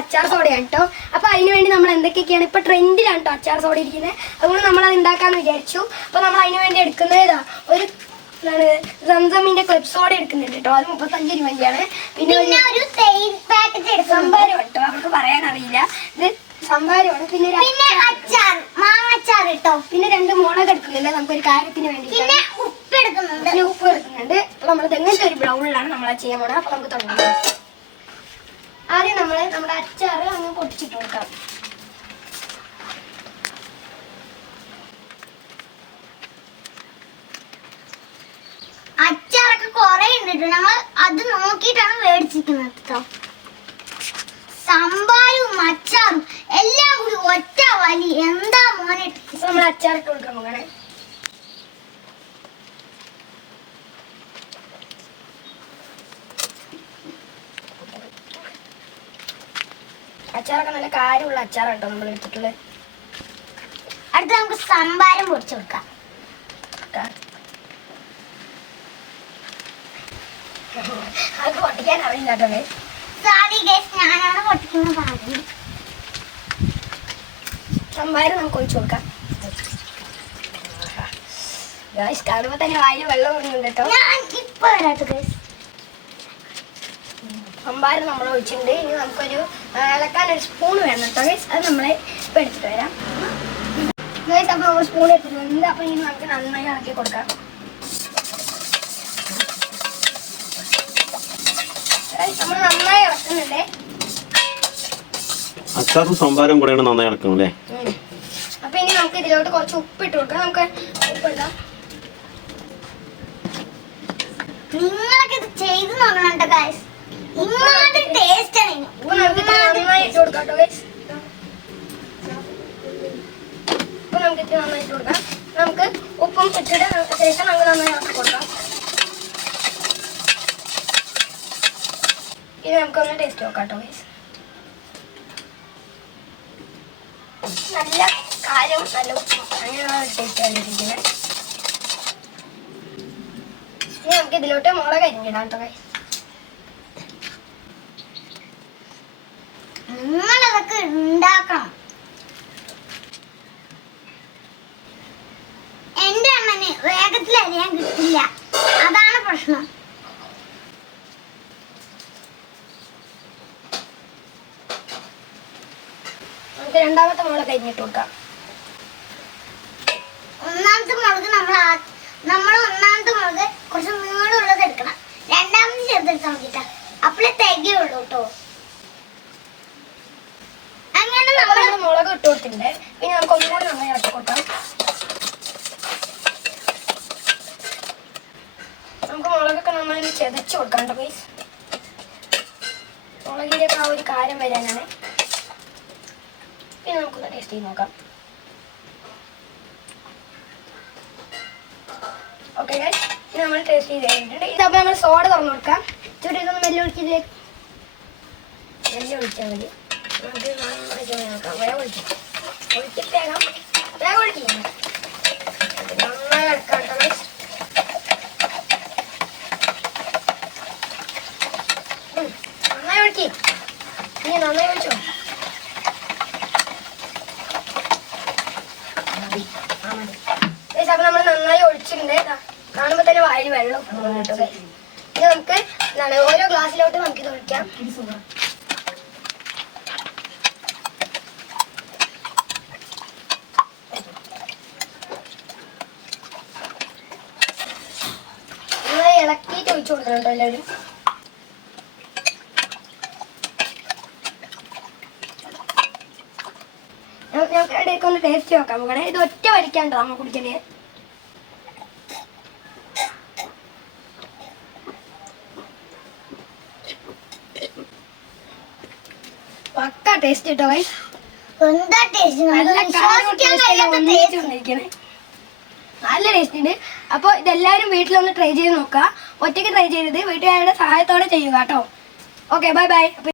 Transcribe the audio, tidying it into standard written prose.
അച്ചാർ സോഡയാണ് കേട്ടോ. അപ്പോൾ അതിന് വേണ്ടി നമ്മൾ എന്തൊക്കെയാണ് ഇപ്പോൾ ട്രെൻഡിലാണ് കേട്ടോ അച്ചാർ സോഡ ഇരിക്കുന്നത്. അതുകൊണ്ട് നമ്മളത് ഉണ്ടാക്കാമെന്ന് വിചാരിച്ചു. അപ്പോൾ നമ്മൾ അതിന് വേണ്ടി എടുക്കുന്നത് ഇതാ ഒരു സംസമിന്റെ ക്ലിപ്പ് സോഡ എടുക്കുന്നുണ്ട് കേട്ടോ. അത് 35 രൂപയാണ്. പിന്നെ ഒരു സംഭാരം കേട്ടോ, അവർക്ക് പറയാൻ അറിയില്ല. ഇത് സംഭാരമാണ്. പിന്നെ മാങ്ങ അച്ചാർ കേട്ടോ. പിന്നെ 2 മുളക് എടുക്കുന്നില്ല നമുക്കൊരു കാര്യത്തിന് വേണ്ടി. പിന്നെ ഉപ്പ് എടുക്കുന്നുണ്ട്. അപ്പോൾ നമ്മൾ എങ്ങനത്തെ ഒരു ബ്രൗണിലാണ് നമ്മൾ ചെയ്യാൻ പോണത്. അപ്പോൾ നമുക്ക് തുടങ്ങാം. ആദ്യം നമ്മൾ നമ്മുടെ അച്ചാർ അങ്ങ് പൊട്ടിച്ചിട്ട് കൊടുക്കാം. അച്ചാറൊക്കെ കുറെ ഉണ്ട്, ഞങ്ങൾ അത് നോക്കിയിട്ടാണ് മേടിച്ചിരിക്കുന്നത് കേട്ടോ. സംഭാരവും അച്ചാറും എല്ലാം കൂടി ഒറ്റ വലി. എന്താ മോനെ നമ്മൾ അച്ചാറിട്ട് കൊടുക്കാൻ പോകണേ. അച്ചാറൊക്കെ നല്ല കാര്യമുള്ള അച്ചാറാണ് കേട്ടോ നമ്മൾ എടുത്തിട്ടുള്ളത്. അടുത്ത് നമുക്ക് സംഭാരം പൊടിച്ചു കൊടുക്കാം. അത് പൊട്ടിക്കാൻ അറിയില്ല കേട്ടോ. ഞാനാണ് പൊട്ടിക്കുന്ന കാര്യം. സംഭാരം നമുക്ക് ഒഴിച്ചു കൊടുക്കാം. കാണുമ്പോ തന്നെ വായിൽ വെള്ളം കുടിക്കുന്നുണ്ട് കേട്ടോ. ഇപ്പൊ വരാട്ടോ. സംഭാരം നമ്മൾ ഒഴിച്ചിട്ടുണ്ട്. ഇനി നമുക്കൊരു ഇളക്കാൻ ഒരു സ്പൂൺ വേണം കേട്ടോ ഗൈസ്. അത് നമ്മളെ ഇപ്പം എടുത്തിട്ട് വരാം ഗൈസ്. അപ്പോൾ നമ്മൾ സ്പൂൺ എടുത്തിട്ടുണ്ട്. അപ്പോൾ ഇനി നമുക്ക് നന്നായി ഇളക്കി കൊടുക്കാം. നമ്മൾ നന്നായി ഇളക്കുന്നുണ്ട്. അച്ചാറും സംഭാരം കൂടെയാണ് നന്നായി ഇളക്കണം അല്ലേ. അപ്പോൾ ഇനി നമുക്ക് ഇതിലോട്ട് കുറച്ച് ഉപ്പിട്ട് കൊടുക്കാം. നമുക്ക് ഉപ്പിടാം. നിങ്ങളൊക്കെ ഇത് ചെയ്ത് നോക്കണം കേട്ടോ ഗൈസ്. ഇങ്ങോട്ട് ടേസ്റ്റ് ആണ്. നമുക്ക് നന്നായി ഇട്ട് കൊടുക്കാം കേട്ടോ ഗൈസ്. അപ്പോൾ നമുക്ക് ഇത് നന്നായി ഇട്ട് കൊടുക്കാം. നമുക്ക് ഉപ്പും ഇട്ടിട്ട് ശേഷം നമുക്ക് നന്നായി ഇളക്കി കൊടുക്കാം. ഇത് നമുക്കൊന്ന് ടേസ്റ്റ് നോക്കാം കേട്ടോ ഗൈസ്. നല്ല കാര്യം നല്ല ഉപ്പും അങ്ങനെയുള്ള ടേസ്റ്റ് ആയിരിക്കുന്നത്. ഇനി നമുക്ക് ഇതിലോട്ട് മുളക് അരിഞ്ഞിടാം കേട്ടോ ഗൈസ്. നിങ്ങളതൊക്കെ ഉണ്ടാക്കണം. എന്റെ അമ്മന് വേഗത്തിൽ അരിയാൻ കിട്ടില്ല, അതാണ് പ്രശ്നം. നമുക്ക് രണ്ടാമത്തെ മുളക് അരിഞ്ഞിട്ട് കൊടുക്കാം. ഒന്നാമത്തെ മുളക് നമ്മൾ ഒന്നാമത്തെ മുളക് കുറച്ച് നീളമുള്ളത് എടുക്കണം. രണ്ടാമത് ചെറുതെടുത്താൽ മതിട്ടാ, അപ്പോഴേ തികയുള്ളൂ കേട്ടോ. അങ്ങനെ നമ്മൾ മുളക് ഇട്ട് കൊടുത്തിട്ടുണ്ട്. പിന്നെ നമുക്ക് ഒന്നുകൂടി നന്നായി ഇളക്കി കൊടുക്കാം. നമുക്ക് മുളകൊക്കെ നന്നായി ചെതച്ച് കൊടുക്കാം കേട്ടോ ഗൈസ്. മുളകിലൊക്കെ ആ ഒരു കാരം വരാനാണ്. പിന്നെ നമുക്കൊന്ന് ടേസ്റ്റ് ചെയ്ത് നോക്കാം. ഓക്കെ ഗൈസ്, ഇനി നമ്മൾ ടേസ്റ്റ് ചെയ്ത് കഴിഞ്ഞിട്ടുണ്ട്. ഇതപ്പോൾ നമ്മൾ സോഡ തുറന്നു കൊടുക്കാം. ചൂട് ഇതൊന്ന് മെല്ലെ ഒഴിച്ചിലേക്ക് ഒഴിച്ചാൽ മതി. നമുക്ക് നോക്കാം. വേഗം ഒഴിക്കാം. ഒഴിച്ചിട്ട് വേഗം ഒഴിക്കാം. നന്നായി ഇളക്കാം കേട്ടോ ഗൈസ്. നന്നായി ഒഴിക്കി. ഇനി നന്നായി ഒഴിച്ചോ. അപ്പോൾ നമ്മൾ നന്നായി ഒഴിച്ചിട്ടുണ്ട്. കാണുമ്പോൾ തന്നെ വായിൽ വെള്ളം കേട്ടോ ഗൈസ്. ഇനി നമുക്ക് ഓരോ ഗ്ലാസ്സിലോട്ട് നമുക്കിത് ഒഴിക്കാം. ഇളക്കിയിട്ട് ഒഴിച്ചു കൊടുക്കണം കേട്ടോ എല്ലാവരും. നമുക്ക് ഇടയ്ക്ക് ഒന്ന് ടേസ്റ്റ് നോക്കാം. നോക്കണേ, ഇത് ഒറ്റ വരിക്കാണ്ടോ നമ്മൾ കുടിക്കല്. പക്ക ടേസ്റ്റ് കിട്ടോ ഗൈസ്. എന്താ ടേസ്റ്റ്, നല്ല ടേസ്റ്റ് ഉണ്ട്. അപ്പോൾ ഇതെല്ലാവരും വീട്ടിലൊന്ന് ട്രൈ ചെയ്ത് നോക്കുക. ഒറ്റയ്ക്ക് ട്രൈ ചെയ്തത് വീട്ടുകാരുടെ സഹായത്തോടെ ചെയ്യുക കേട്ടോ. Okay, bye bye.